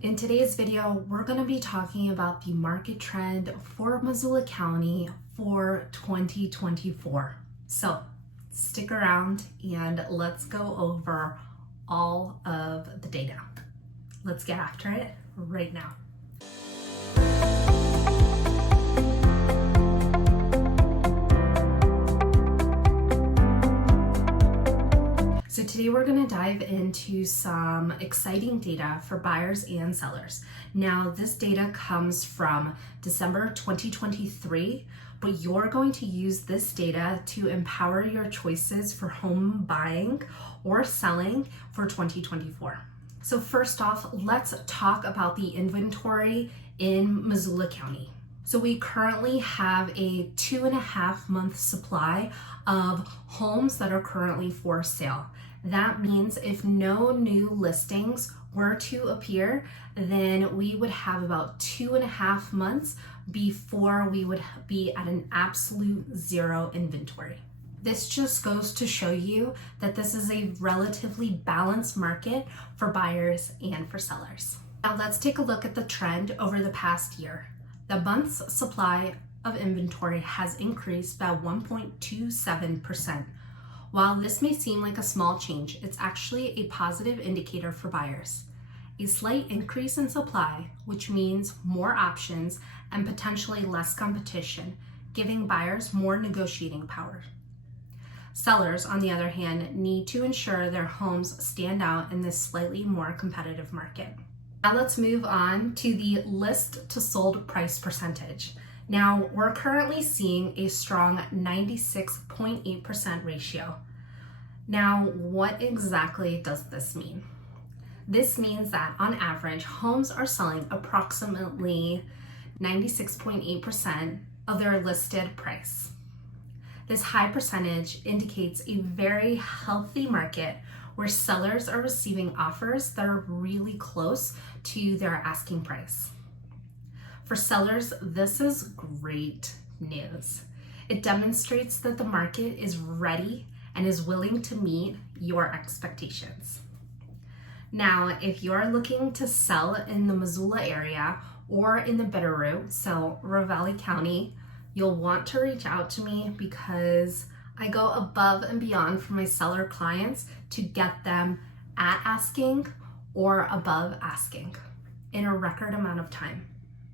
In today's video, we're going to be talking about the market trend for Missoula County for 2024. So stick around and let's go over all of the data. Let's get after it right now. So today we're going to dive into some exciting data for buyers and sellers. Now this data comes from December 2023, but you're going to use this data to empower your choices for home buying or selling for 2024. So first off, let's talk about the inventory in Missoula County. So we currently have a 2.5 month supply of homes that are currently for sale. That means if no new listings were to appear, then we would have about 2.5 months before we would be at an absolute zero inventory. This just goes to show you that this is a relatively balanced market for buyers and for sellers. Now let's take a look at the trend over the past year. The month's supply of inventory has increased by 1.27%. While this may seem like a small change, it's actually a positive indicator for buyers. A slight increase in supply, which means more options and potentially less competition, giving buyers more negotiating power. Sellers, on the other hand, need to ensure their homes stand out in this slightly more competitive market. Now let's move on to the list to sold price percentage. Now we're currently seeing a strong 96.8% ratio. Now what exactly does this mean? This means that on average, homes are selling approximately 96.8% of their listed price. This high percentage indicates a very healthy market where sellers are receiving offers that are really close to their asking price. For sellers, this is great news. It demonstrates that the market is ready and is willing to meet your expectations. Now, if you're looking to sell in the Missoula area or in the Bitterroot, so Ravalli County, you'll want to reach out to me because I go above and beyond for my seller clients to get them at asking or above asking in a record amount of time.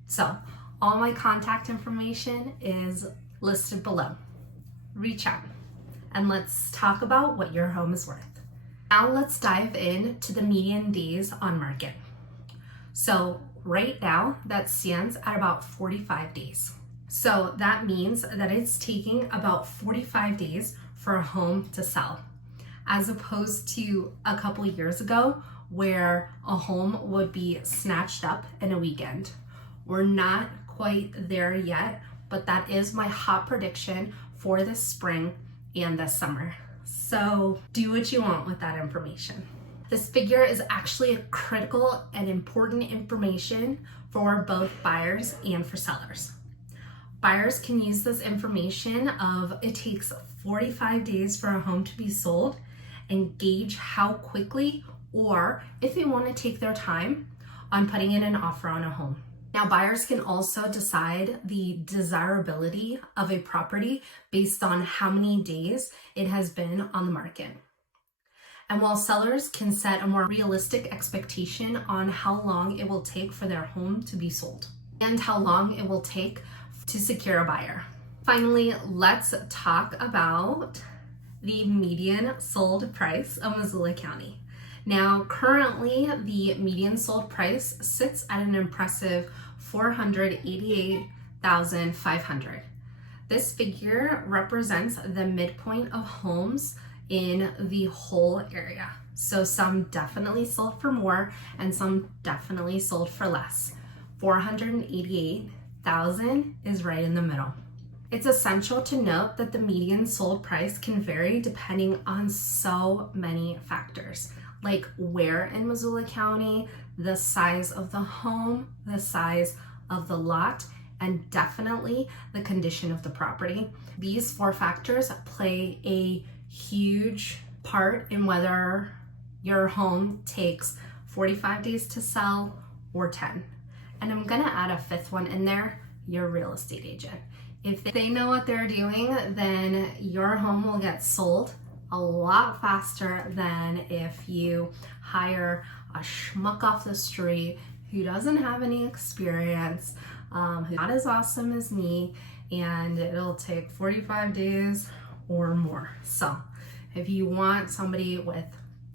So all my contact information is listed below. Reach out and let's talk about what your home is worth. Now let's dive into the median days on market. So right now that stands at about 45 days. So that means that it's taking about 45 days for a home to sell, as opposed to a couple years ago where a home would be snatched up in a weekend. We're not quite there yet, but that is my hot prediction for this spring and this summer. So do what you want with that information. This figure is actually a critical and important information for both buyers and for sellers. Buyers can use this information of it takes 45 days for a home to be sold and gauge how quickly or if they want to take their time on putting in an offer on a home. Now, buyers can also decide the desirability of a property based on how many days it has been on the market. And while sellers can set a more realistic expectation on how long it will take for their home to be sold and how long it will take to secure a buyer. Finally, let's talk about the median sold price of Missoula County. Now, currently, the median sold price sits at an impressive $488,500. This figure represents the midpoint of homes in the whole area. So some definitely sold for more and some definitely sold for less. 488,000 is right in the middle. It's essential to note that the median sold price can vary depending on so many factors, like where in Missoula County, the size of the home, the size of the lot, and definitely the condition of the property. These 4 factors play a huge part in whether your home takes 45 days to sell or 10. And I'm gonna add a fifth one in there, your real estate agent. If they know what they're doing, then your home will get sold a lot faster than if you hire a schmuck off the street who doesn't have any experience, who's not as awesome as me, and it'll take 45 days or more. So if you want somebody with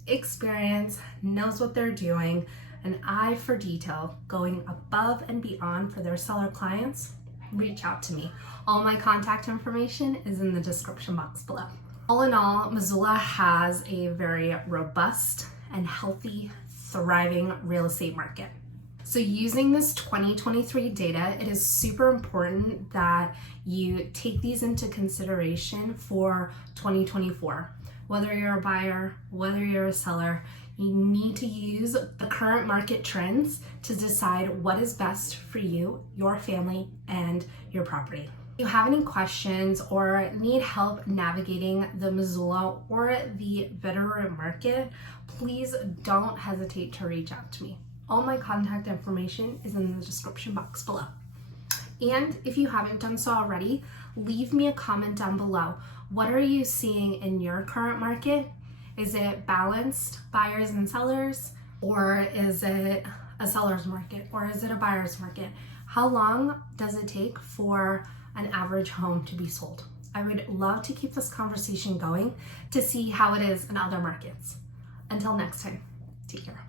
experience, knows what they're doing, an eye for detail, going above and beyond for their seller clients, reach out to me. All my contact information is in the description box below. All in all, Missoula has a very robust and healthy, thriving real estate market. So using this 2023 data, it is super important that you take these into consideration for 2024. Whether you're a buyer, whether you're a seller, you need to use the current market trends to decide what is best for you, your family, and your property. If you have any questions or need help navigating the Missoula or the veteran market, please don't hesitate to reach out to me. All my contact information is in the description box below. And if you haven't done so already, leave me a comment down below. What are you seeing in your current market? Is it balanced buyers and sellers? Or is it a seller's market? Or is it a buyer's market? How long does it take for an average home to be sold? I would love to keep this conversation going to see how it is in other markets. Until next time, take care.